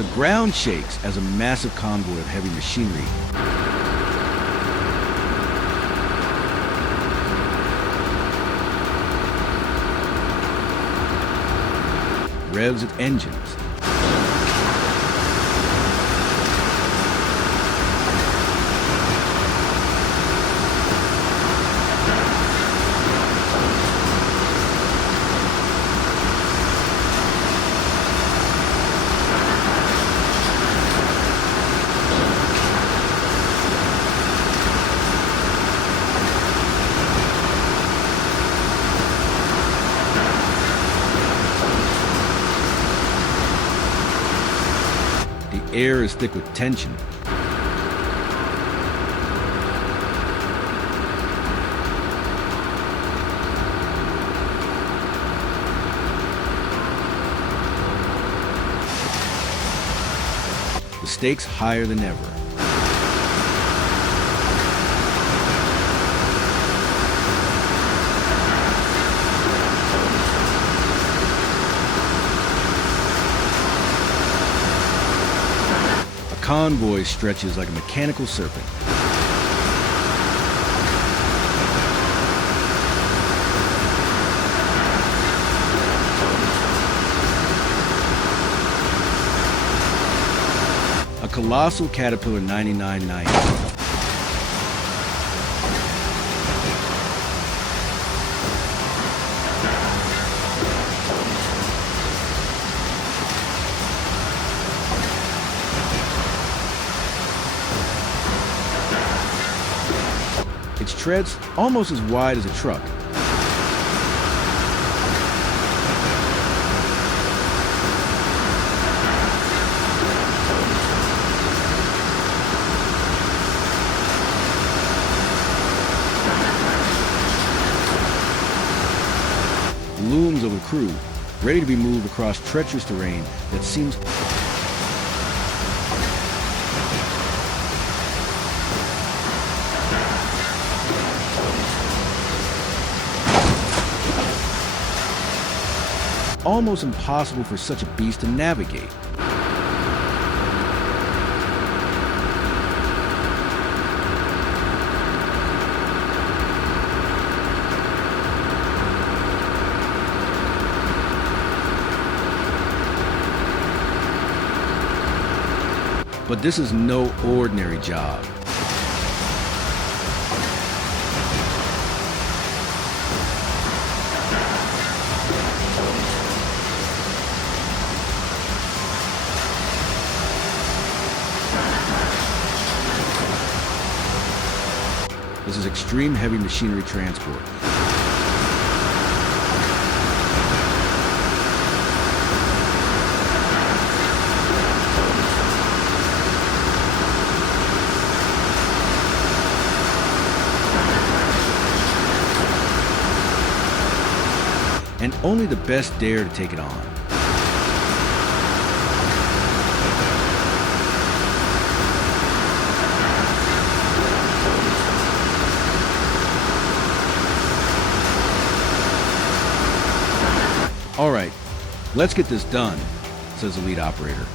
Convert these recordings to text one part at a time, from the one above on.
The ground shakes as a massive convoy of heavy machinery revs its engines. The air is thick with tension. The stakes higher than ever. Convoy stretches like a mechanical serpent. A colossal Caterpillar 9990. Its treads almost as wide as a truck. Looms over the crew, ready to be moved across treacherous terrain that seems almost impossible for such a beast to navigate. But this is no ordinary job. This is extreme heavy machinery transport. And only the best dare to take it on. All right, let's get this done, says the lead operator.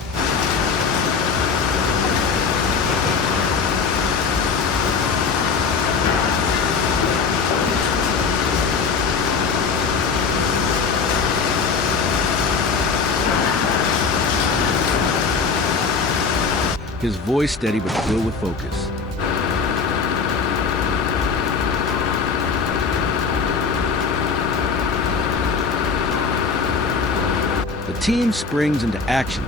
His voice steady but filled with focus. The team springs into action.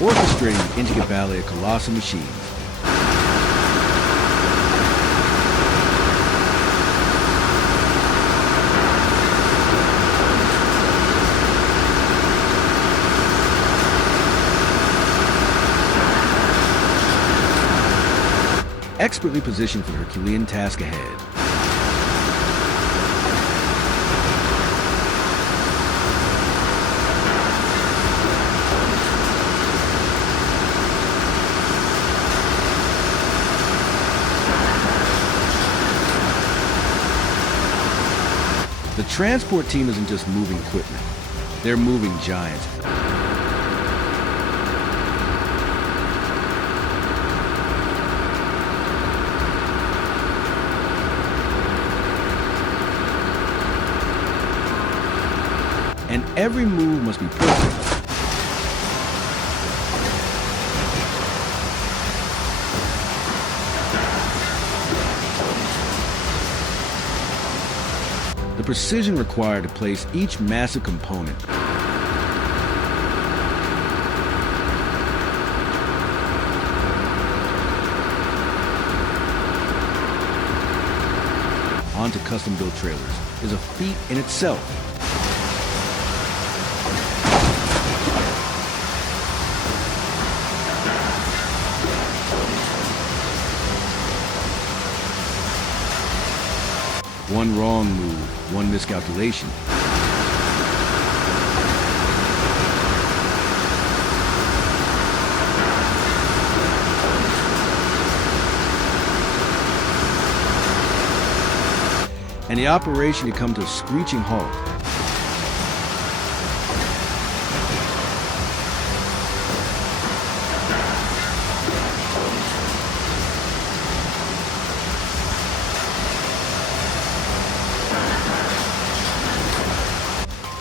Orchestrating the intricate ballet of colossal machines. Expertly positioned for the Herculean task ahead. The transport team isn't just moving equipment, they're moving giants. And every move must be perfect. The precision required to place each massive component onto custom-built trailers is a feat in itself. One wrong move, one miscalculation. And the operation could come to a screeching halt.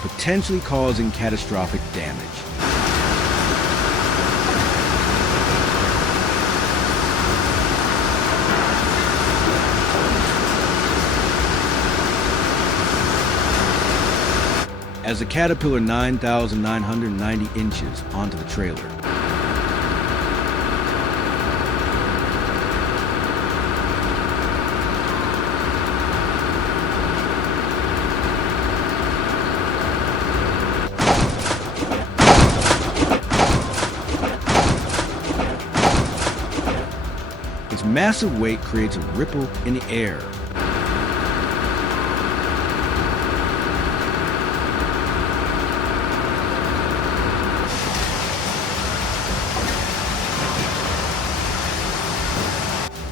Potentially causing catastrophic damage. As the Caterpillar 9,990 inches onto the trailer, its massive weight creates a ripple in the air.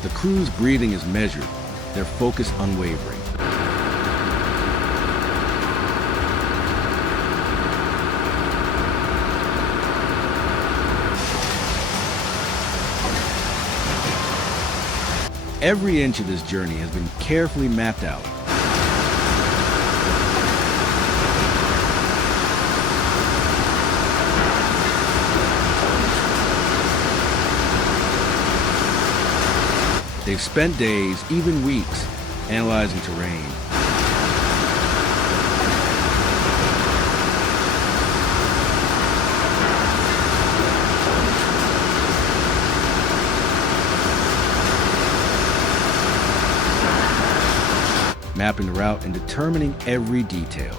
The crew's breathing is measured, their focus unwavering. Every inch of this journey has been carefully mapped out. They've spent days, even weeks, analyzing terrain. Mapping the route and determining every detail.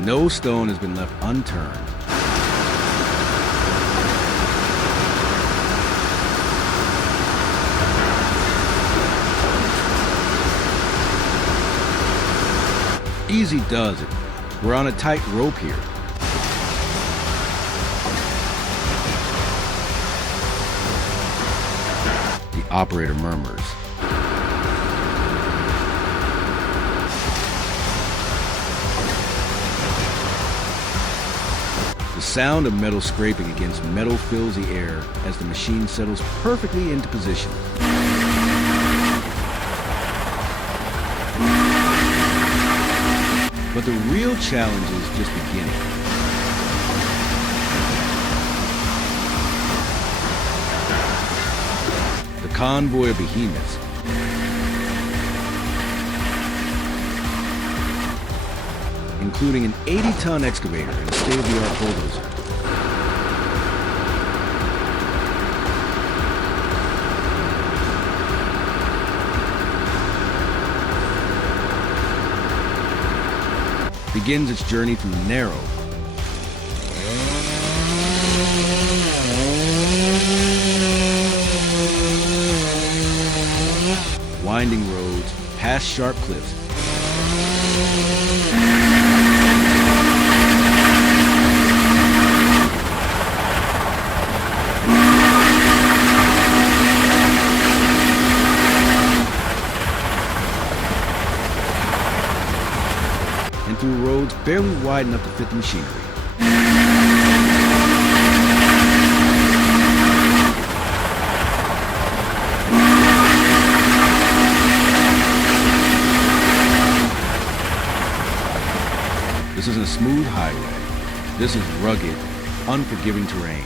No stone has been left unturned. Easy does it. We're on a tight rope here. The operator murmurs. The sound of metal scraping against metal fills the air as the machine settles perfectly into position. But the real challenge is just beginning. The convoy of behemoths, including an 80-ton excavator and a state-of-the-art bulldozer. Begins its journey through narrow, winding roads, past sharp cliffs, barely wide enough to fit the machinery. This isn't a smooth highway. This is rugged, unforgiving terrain.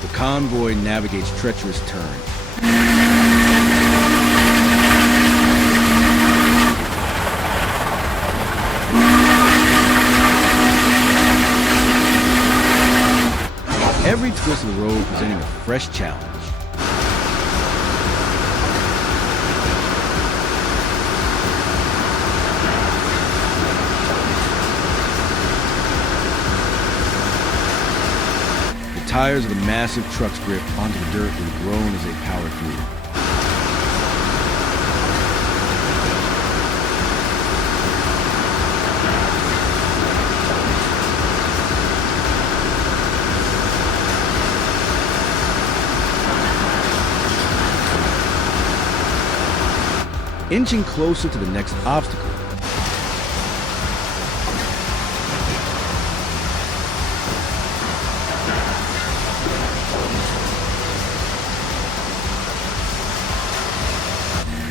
The convoy navigates treacherous turns. Every twist of the road presenting a fresh challenge. The tires of the massive truck's grip onto the dirt will groan as they power through. Inching closer to the next obstacle.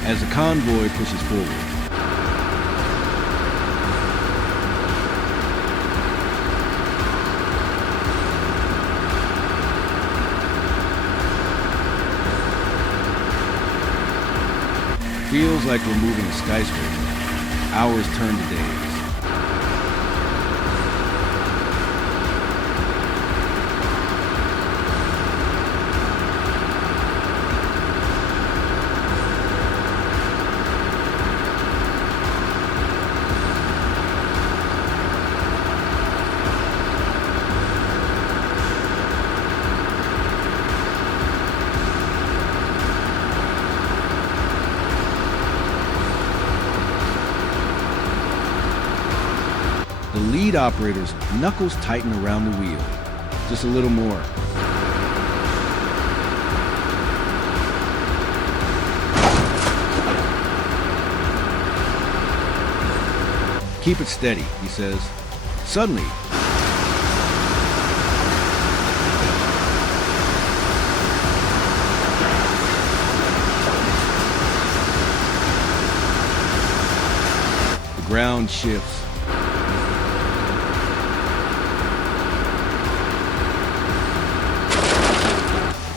As the convoy pushes forward. Feels like we're moving a skyscraper. Hours turn to days. The lead operator's knuckles tighten around the wheel. Just a little more. Keep it steady, he says. Suddenly, the ground shifts.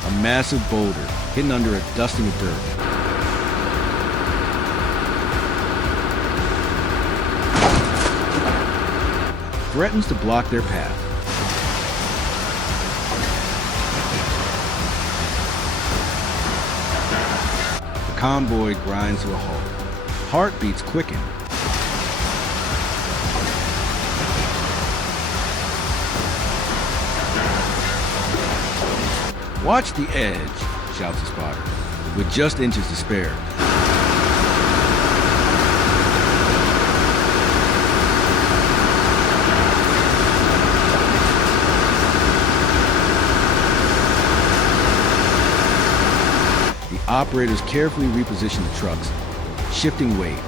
A massive boulder hidden under a dusting of dirt. Threatens to block their path. The convoy grinds to a halt. Heartbeats quicken. Watch the edge, shouts the spotter, with just inches to spare. The operators carefully reposition the trucks, shifting weight.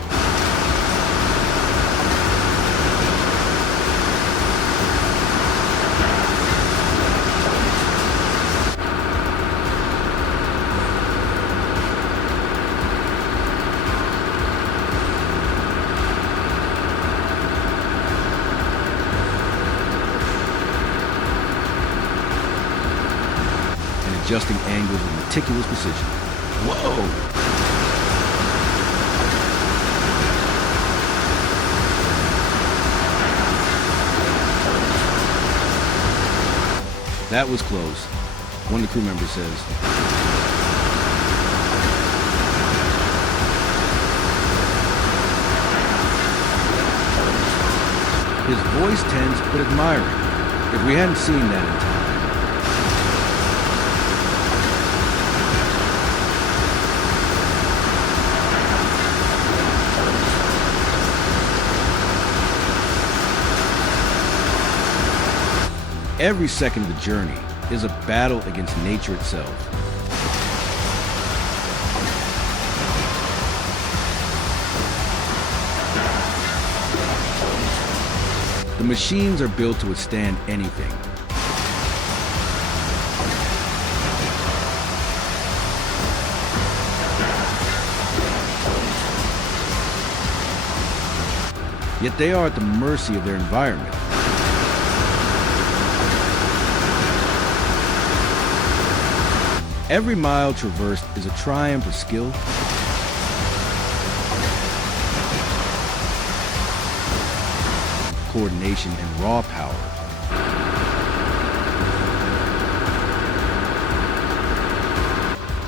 Adjusting angles with meticulous precision. Whoa! That was close, one of the crew members says. his voice tense but admiring. If we hadn't seen that in time. Every second of the journey is a battle against nature itself. The machines are built to withstand anything. Yet they are at the mercy of their environment. Every mile traversed is a triumph of skill, coordination, and raw power.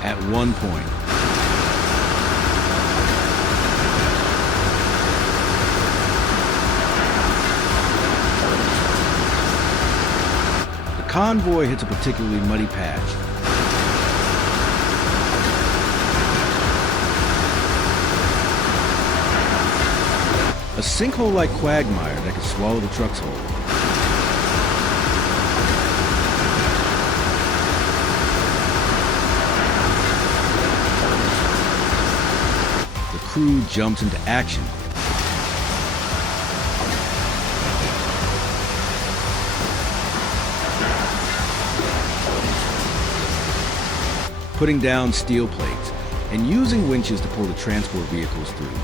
At one point, the convoy hits a particularly muddy patch. A sinkhole-like quagmire that could swallow the truck's hull. The crew jumps into action. Putting down steel plates and using winches to pull the transport vehicles through.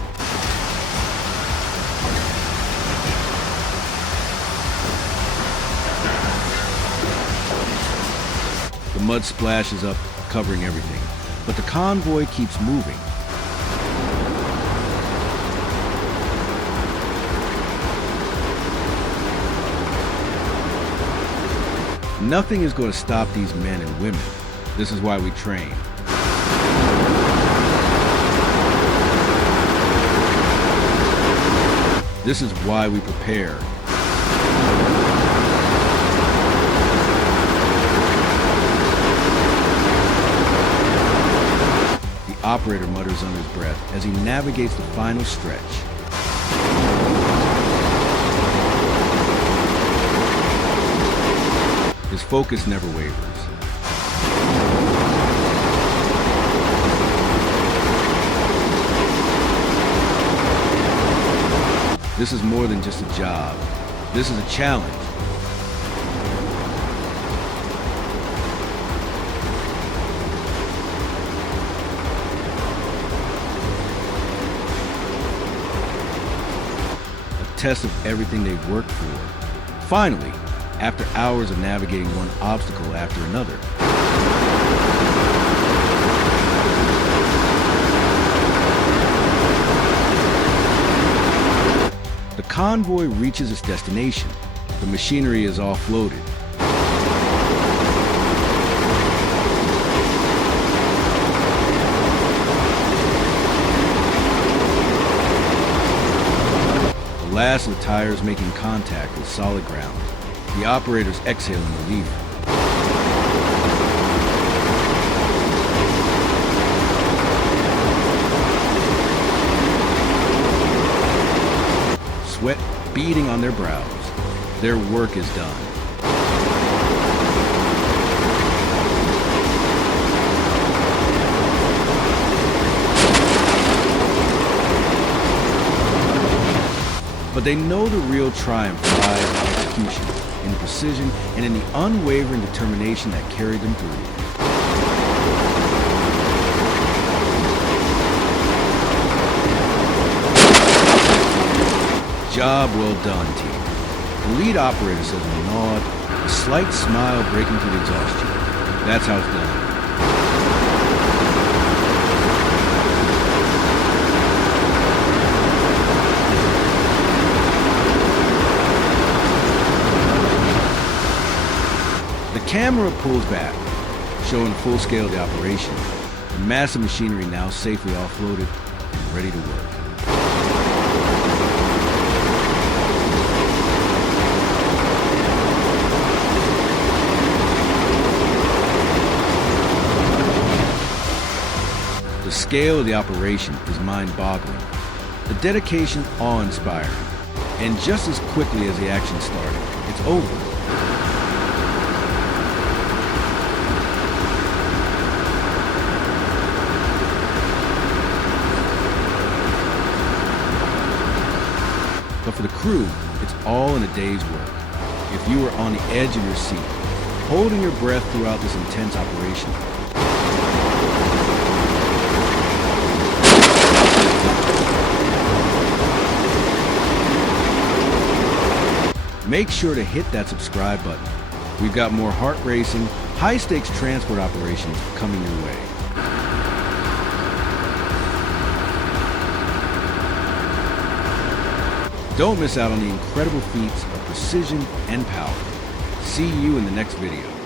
The mud splashes up, covering everything, but the convoy keeps moving. Nothing is going to stop these men and women. This is why we train. This is why we prepare. The operator mutters under his breath as he navigates the final stretch. His focus never wavers. This is more than just a job. This is a challenge. A test of everything they've worked for. Finally, after hours of navigating one obstacle after another, the convoy reaches its destination. The machinery is offloaded. The last of the tires making contact with solid ground. The operator's exhaling relief. Sweat beading on their brows. Their work is done. But they know the real triumph lies in execution, in precision, and in the unwavering determination that carried them through. Job well done, team. The lead operator says in a nod, a slight smile breaking through the exhaustion. That's how it's done. The camera pulls back, showing the full scale of the operation. The massive machinery now safely offloaded and ready to work. The scale of the operation is mind-boggling, the dedication awe-inspiring, and just as quickly as the action started, it's over. But for the crew, it's all in a day's work. If you were on the edge of your seat, holding your breath throughout this intense operation, make sure to hit that subscribe button. We've got more heart-racing, high-stakes transport operations coming your way. Don't miss out on the incredible feats of precision and power. See you in the next video.